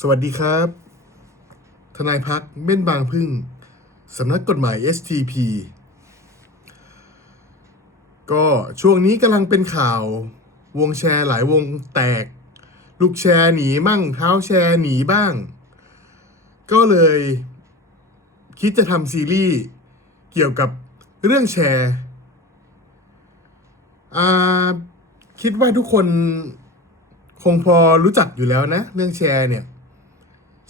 สวัสดีครับ ทนายพักเม่นบางพึ่ง สำนักกฎหมาย STP ก็ช่วงนี้กำลังเป็นข่าววงแชร์หลายวงแตก ลูกแชร์หนีมั่งเท้าแชร์หนีบ้าง ก็เลยคิดจะทำซีรีส์เกี่ยวกับเรื่องแชร์คิดว่าทุกคนคงพอรู้จักอยู่แล้วนะ เรื่องแชร์เนี่ย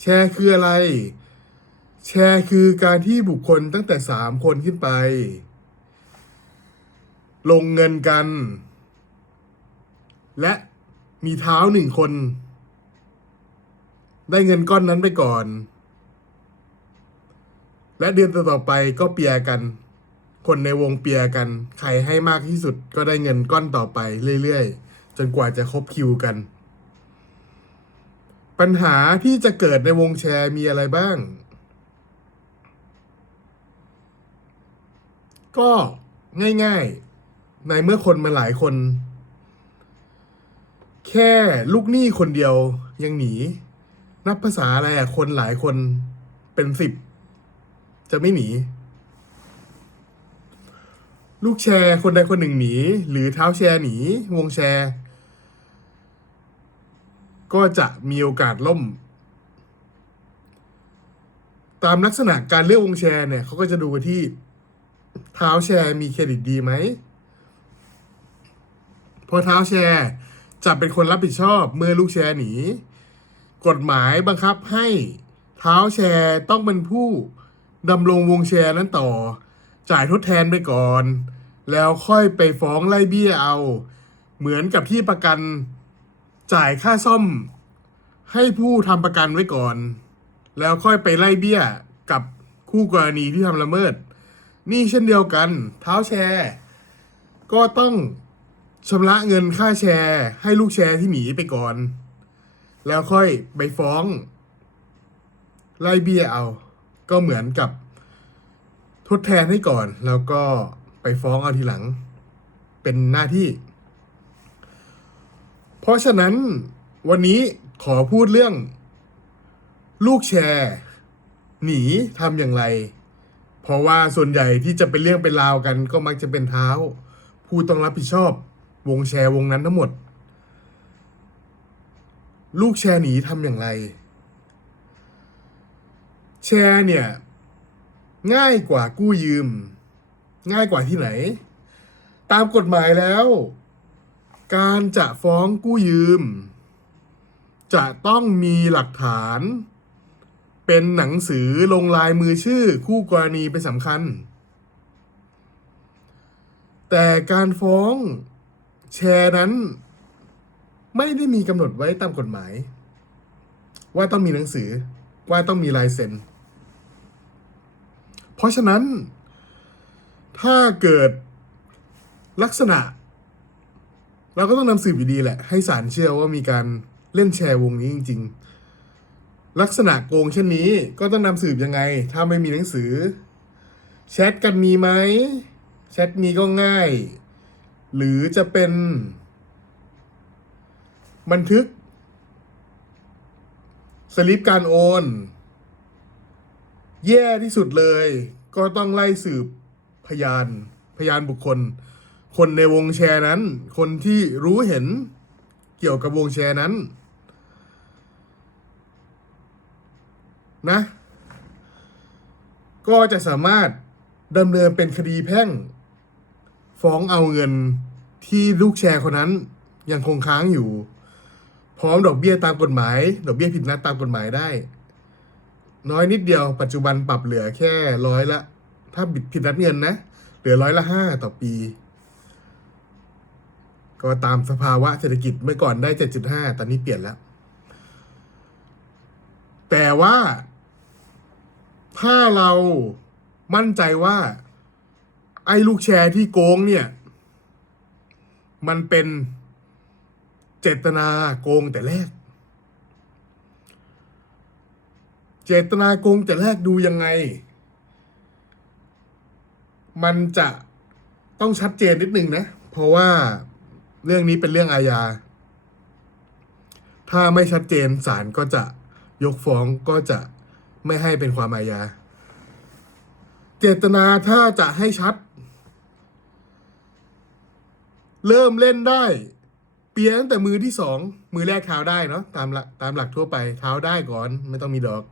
แชร์คืออะไร แชร์คือการที่บุคคลตั้งแต่สามคนขึ้นไป ลงเงินกัน และมีเท้าหนึ่งคน ได้เงินก้อนนั้นไปก่อน และเดือนต่อไปก็เปียกัน คนในวงเปียกัน ใครให้มากที่สุดก็ได้เงินก้อนต่อไปเรื่อยๆ จนกว่าจะครบคิวกัน ปัญหาที่จะเกิดในวงแชร์มีอะไรบ้าง ก็ง่ายๆ ในเมื่อคนมาหลายคน แค่ลูกหนี้คนเดียวยังหนี นับภาษาอะไรอะคนหลายคนเป็นสิบ จะไม่หนี ลูกแชร์คนใดคนหนึ่งหนี หรือเท้าแชร์หนี วงแชร์ ก็จะมีโอกาสล่ม ตามลักษณะการเลือกวงแชร์เนี่ยเขาก็จะดูที่เท้าแชร์มีเครดิตดีไหมพอเท้าแชร์จะเป็นคนรับผิดชอบเมื่อลูกแชร์หนี กฎหมายบังคับให้เท้าแชร์ต้องเป็นผู้ดำรงวงแชร์นั้นต่อ จ่ายทดแทนไปก่อน แล้วค่อยไปฟ้องไล่เบี้ยเอา เหมือนกับที่ประกัน จ่ายค่าซ่อมให้ผู้ทำประกันไว้ก่อน แล้วค่อยไปไล่เบี้ยกับคู่กรณีที่ทำละเมิด นี่เช่นเดียวกัน เท้าแชร์ ก็ต้องชำระเงินค่าแชร์ ให้ลูกแชร์ที่หนีไปก่อน แล้วค่อยไปฟ้อง ไล่เบี้ยเอา ก็เหมือนกับทดแทนให้ก่อน แล้วก็ไปฟ้องเอาทีหลัง เป็นหน้าที่ เพราะฉะนั้นวันนี้ขอพูดเรื่อง ลูกแชร์ หนีทำอย่างไร เพราะว่าส่วนใหญ่ที่จะเป็นเรื่องเป็นราวกัน ก็มักจะเป็นเท้า ผู้ต้องรับผิดชอบ วงแชร์วงนั้นทั้งหมด ลูกแชร์หนีทำอย่างไร แชร์เนี่ย ง่ายกว่ากู้ยืม ง่ายกว่าที่ไหน ตามกฎหมายแล้ว การจะฟ้องกู้ยืม จะต้องมีหลักฐาน เป็นหนังสือลงลายมือชื่อคู่กรณีเป็นสำคัญ แต่การฟ้องแชร์นั้น ไม่ได้มีกำหนดไว้ตามกฎหมาย ว่าต้องมีหนังสือว่าต้องมีลายเซ็น เพราะฉะนั้น ถ้าเกิดลักษณะ เราก็ต้องนำสืบอยู่ดีแหละ ให้ศาลเชื่อว่ามีการเล่นแชร์วงนี้จริง ๆ ลักษณะโกงเช่นนี้ก็ต้องนำสืบยังไง ถ้าไม่มีหนังสือ แชทกันมีไหมแชทมีก็ง่าย หรือจะเป็น บันทึก สลิปการโอน แย่ที่สุดเลย ก็ต้องไล่สืบพยาน พยานบุคคล คนในวงแชร์นั้น คนที่รู้เห็นเกี่ยวกับวงแชร์นั้น นะ ก็จะสามารถดำเนินเป็นคดีแพ่ง ฟ้องเอาเงินที่ลูกแชร์คนนั้นยังคงค้างอยู่ พร้อมดอกเบี้ยตามกฎหมาย ดอกเบี้ยผิดนัดตามกฎหมายได้ น้อยนิดเดียวปัจจุบันปรับเหลือแค่ร้อยละ ถ้าผิดผิดนัดเงินนะ เหลือร้อยละห้าต่อปี ก็ตามสภาวะเศรษฐกิจเมื่อก่อนได้เจ็ดจุดห้าตอนนี้เปลี่ยนแล้ว แต่ว่าถ้าเรามั่นใจว่า ไอ้ลูกแชร์ที่โกงเนี่ย มันเป็นเจตนาโกงแต่แรก เจตนาโกงแต่แรกดูยังไง มันจะต้องชัดเจนนิดนึงนะ เพราะว่า เรื่องนี้เป็นเรื่องอาญา ถ้าไม่ชัดเจนศาลก็จะยกฟ้องก็จะไม่ให้เป็นความอาญา เจตนาถ้าจะให้ชัด เริ่มเล่นได้ เปียตั้งแต่มือที่สอง มือแรกเท้าได้เนาะตามหลักตามหลักทั่วไปเท้าได้ก่อน ไม่ต้องมีดอก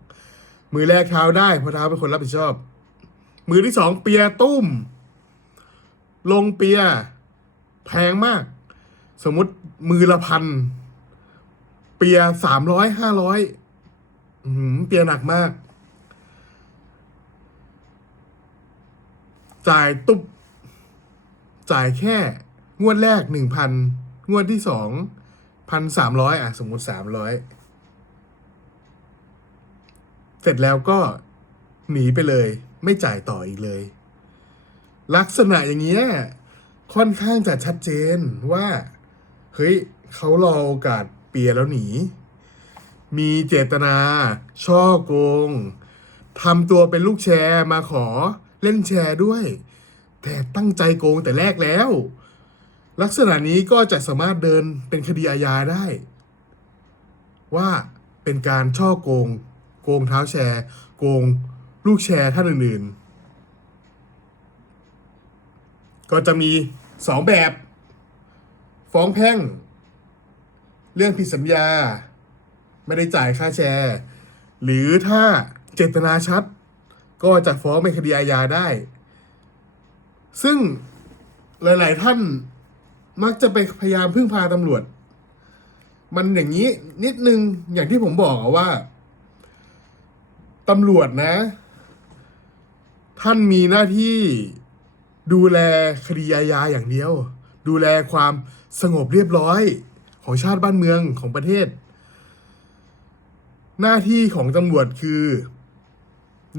มือแรกเท้าได้เพราะเท้าเป็นคนรับผิดชอบ มือที่สองเปียตุ้ม ลงเปียแพงมาก สมมติมือละพัน เปียสามร้อยห้าร้อยเปียหนักมาก จ่ายตุบจ่ายแค่ งวดแรกหนึ่งพันงวดที่สองพันสามร้อยอะ สมมติสามร้อยเสร็จแล้วก็หนีไปเลย ไม่จ่ายต่ออีกเลย ลักษณะอย่างเงี้ยค่อนข้างจะชัดเจนว่า เฮ้ยเขารอโอกาสเปียแล้วหนี มีเจตนา ช่อโกงทำตัวเป็นลูกแชร์มาขอเล่นแชร์ด้วย แต่ตั้งใจโกงแต่แรกแล้ว ลักษณะนี้ก็จะสามารถเดินเป็นคดีอาญาได้ ว่าเป็นการช่อโกง โกงเท้าแชร์ โกงลูกแชร์ท่านอื่นๆ ก็จะมีสองแบบ ฟ้องแพ่ง เรื่องผิดสัญญา ไม่ได้จ่ายค่าแชร์ หรือถ้าเจตนาชัด ก็จะฟ้องเป็นคดีอาญาได้ ซึ่งหลาย ๆ ท่านมักจะไปพยายามพึ่งพาตำรวจ มันอย่างนี้นิดนึงอย่างที่ผมบอกว่าตำรวจนะ ท่านมีหน้าที่ดูแลคดีอาญาอย่างเดียว ดูแลความ สงบเรียบร้อยของชาติบ้านเมืองของประเทศ หน้าที่ของตำรวจคือ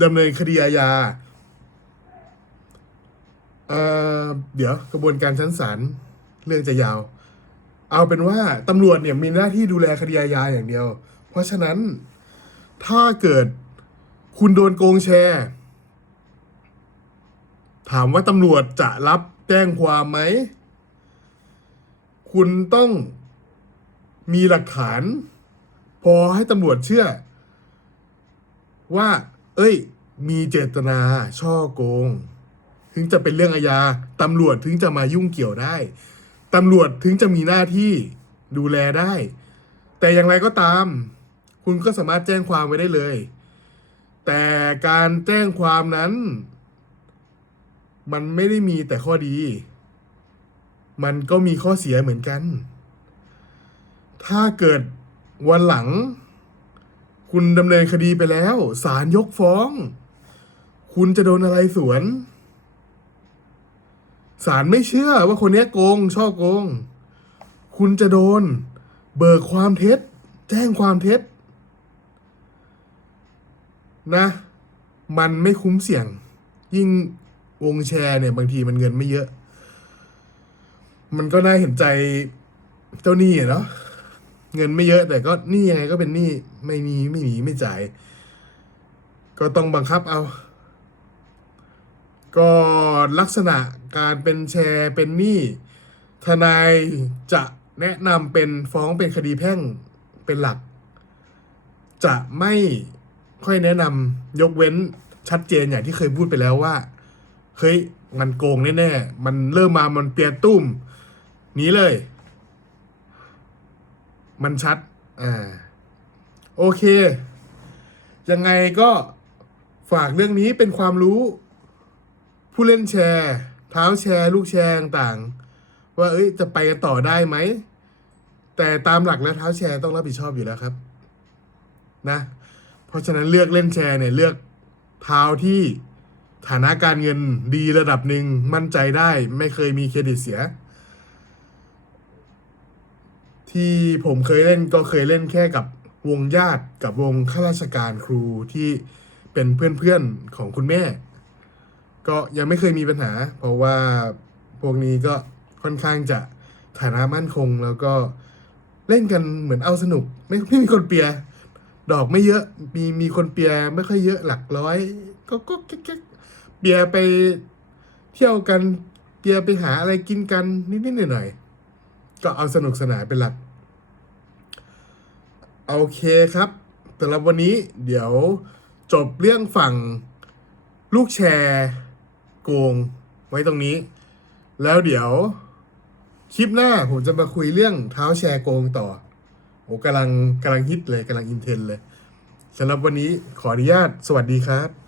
ดำเนินคดีอาญาเอ่อเดี๋ยวกระบวนการชั้นศาลเรื่องจะยาว เอาเป็นว่าตำรวจเนี่ยมีหน้าที่ดูแลคดีอาญาอย่างเดียว เพราะฉะนั้นถ้าเกิดคุณโดนโกงแชร์ ถามว่าตำรวจจะรับแจ้งความไหม คุณต้องมีหลักฐาน พอให้ตำรวจเชื่อ ว่า เอ้ย มีเจตนาช่อโกง ถึงจะเป็นเรื่องอาญาตำรวจถึงจะมายุ่งเกี่ยวได้ตำรวจถึงจะมีหน้าที่ดูแลได้ แต่อย่างไรก็ตาม คุณก็สามารถแจ้งความไว้ได้เลย แต่การแจ้งความนั้น มันไม่ได้มีแต่ข้อดี มันก็มีข้อเสียเหมือนกัน ถ้าเกิดวันหลัง คุณดำเนินคดีไปแล้วศาลยกฟ้อง คุณจะโดนอะไรสวนศาลไม่เชื่อว่าคนนี้โกงช่อโกง คุณจะโดน เบิกความเท็จ แจ้งความเท็จ นะ มันไม่คุ้มเสี่ยง ยิ่งวงแชร์เนี่ย บางทีมันเงินไม่เยอะ มันก็น่าเห็นใจเจ้าหนี้อะเนาะเงินไม่เยอะแต่ก็หนี้ยังไงก็เป็นหนี้ไม่มีไม่หนีไม่จ่าย ก็ต้องบังคับเอา ก็ลักษณะการเป็นแชร์เป็นหนี้ทนายจะแนะนำเป็นฟ้องเป็นคดีแพ่งเป็นหลัก จะไม่ค่อยแนะนำยกเว้นชัดเจนอย่างที่เคยพูดไปแล้วว่าเฮ้ยมันโกงแน่ๆ มันเริ่มมามันเปียตุ้ม หนีเลย มันชัด อ่า โอเค ยังไงก็ฝากเรื่องนี้เป็นความรู้ ผู้เล่นแชร์ เท้าแชร์ ลูกแชร์ต่างๆ ว่าเอ้ยจะไปกันต่อได้ไหม แต่ตามหลักแล้วเท้าแชร์ต้องรับผิดชอบอยู่แล้วครับ นะ เพราะฉะนั้นเลือกเล่นแชร์เนี่ยเลือกเท้าที่ฐานะการเงินดีระดับหนึ่งมั่นใจได้ไม่เคยมีเครดิตเสีย ที่ผมเคยเล่นก็เคยเล่นแค่กับวงญาติกับวงข้าราชการครูที่เป็นเพื่อนๆของคุณแม่ ก็ยังไม่เคยมีปัญหา เพราะว่าพวกนี้ก็ค่อนข้างจะฐานะมั่นคงแล้วก็เล่นกันเหมือนเอาสนุก ไม่ไม่มีคนเปีย ดอกไม่เยอะ มีมีคนเปียไม่ค่อยเยอะหลักร้อย ก็ก็แก๊กเปียไปเที่ยวกันเปียไปหาอะไรกินกันนิดๆหน่อยๆก็เอาสนุกสนานเป็นหลัก โอเคครับสำหรับวันนี้เดี๋ยวจบเรื่องฝั่งลูกแชร์โกงไว้ตรงนี้ แล้วเดี๋ยวคลิปหน้าผมจะมาคุยเรื่องเท้าแชร์โกงต่อโอ้กำลังกำลังฮิตเลยกำลังอินเทนเลยสำหรับวันนี้ขออนุญาตสวัสดีครับ